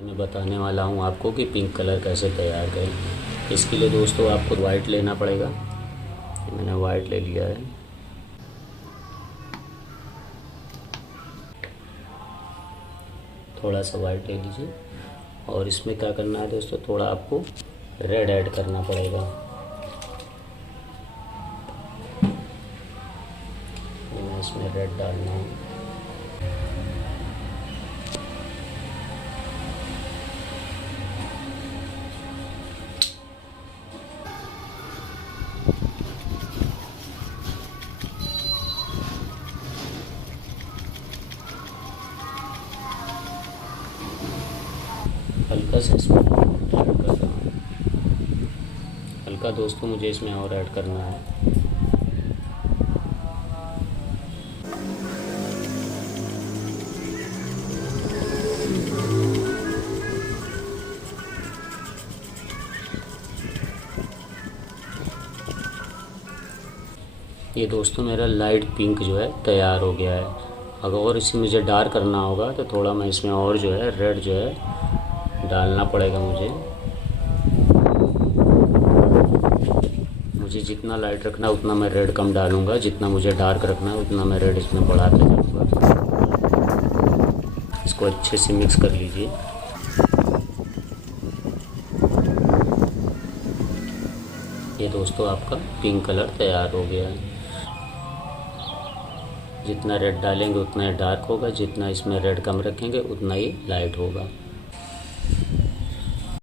मैं बताने वाला हूँ आपको कि पिंक कलर कैसे तैयार करें। इसके लिए दोस्तों आपको वाइट लेना पड़ेगा। मैंने वाइट ले लिया है। थोड़ा सा वाइट ले लीजिए और इसमें क्या करना है दोस्तों, थोड़ा आपको रेड ऐड करना पड़ेगा। मैं इसमें रेड डालना है। हल्का सा इसमें ऐड कर रहा हूँ। हल्का दोस्तों मुझे इसमें और ऐड करना है। ये दोस्तों मेरा लाइट पिंक जो है तैयार हो गया है। अगर और इसे मुझे डार्क करना होगा तो थोड़ा मैं इसमें और जो है रेड जो है डालना पड़ेगा मुझे जितना लाइट रखना है उतना मैं रेड कम डालूँगा, जितना मुझे डार्क रखना है उतना मैं रेड इसमें बढ़ाते जाऊँगा। इसको अच्छे से मिक्स कर लीजिए। ये दोस्तों आपका पिंक कलर तैयार हो गया है। जितना रेड डालेंगे उतना ही डार्क होगा, जितना इसमें रेड कम रखेंगे उतना ही लाइट होगा।